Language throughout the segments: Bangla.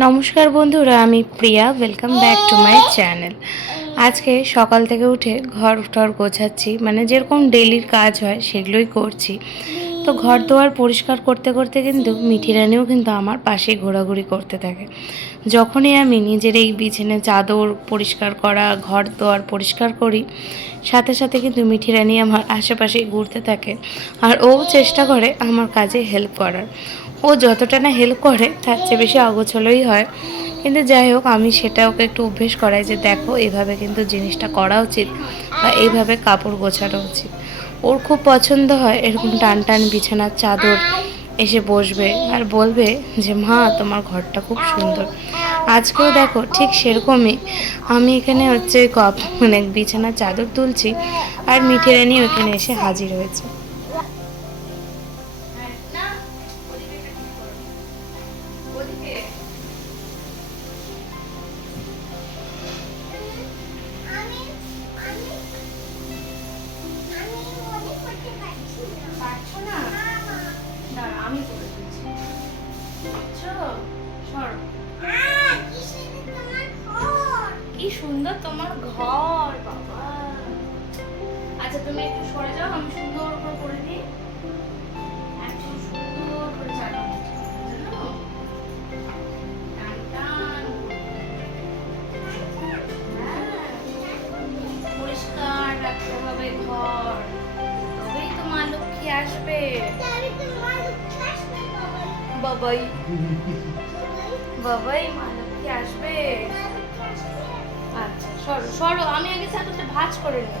নমস্কার বন্ধুরা, আমি Priya. Welcome back to my channel. আজকে সকাল থেকে উঠে ঘর টর গোছাচ্ছি, মানে যেরকম ডেইলির কাজ হয় সেগুলোই করছি। তো ঘর দুয়ার পরিষ্কার করতে করতে কিন্তু মিঠি রানিও কিন্তু আমার পাশে ঘোরাঘুরি করতে থাকে। যখনই আমি নিজের এই বিছানা চাদর পরিষ্কার করা, ঘর দুয়ার পরিষ্কার করি, সাথে সাথে কিন্তু মিঠি রানি আমার আশেপাশেই ঘুরতে থাকে। আর ও চেষ্টা করে আমার কাজে হেল্প করার। ও যতটা না হেল্প করে তার চেয়ে বেশি অগোছালোই হয়। কিন্তু যাই হোক, আমি সেটা ওকে একটু অভ্যেস করাই যে দেখো, এইভাবে কিন্তু জিনিসটা করা উচিত বা এইভাবে কাপড় গোছানো উচিত। ওর খুব পছন্দ হয় এরকম টান টান বিছানার চাদর এসে বসবে আর বলবে যে মা, তোমার ঘরটা খুব সুন্দর। আজকেও দেখো ঠিক সেরকমই আমি এখানে মানে বিছানার চাদর তুলছি, আর মিঠে রানী ওখানে এসে হাজির হয়েছে। আমি করে দিচ্ছি। কি সুন্দর তোমার ঘর বাবা। আচ্ছা, তুমি একটু সরে যাও, আমি সুন্দর করে দিই। একদম সুন্দর করে চালানো, জানো? টান টান পরিষ্কার রাখতে হবে ঘর, তবেই তো মা লক্ষ্মী আসবে। বাবাই বাবাই মা লক্ষ্মী আসবে। আচ্ছা, সরো সরো, আমি আগে চাদরটা ভাঁজ করে নিই।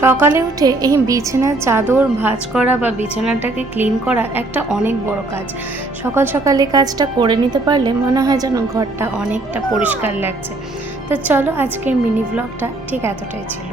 সকালে উঠে এই বিছানার চাদর ভাঁজ করা বা বিছানাটাকে ক্লিন করা একটা অনেক বড় কাজ। সকাল সকালে কাজটা করে নিতে পারলে মনে হয় যেন ঘরটা অনেকটা পরিষ্কার লাগছে। তো চলো, আজকের মিনি ব্লগটা ঠিক এতটাই ছিল।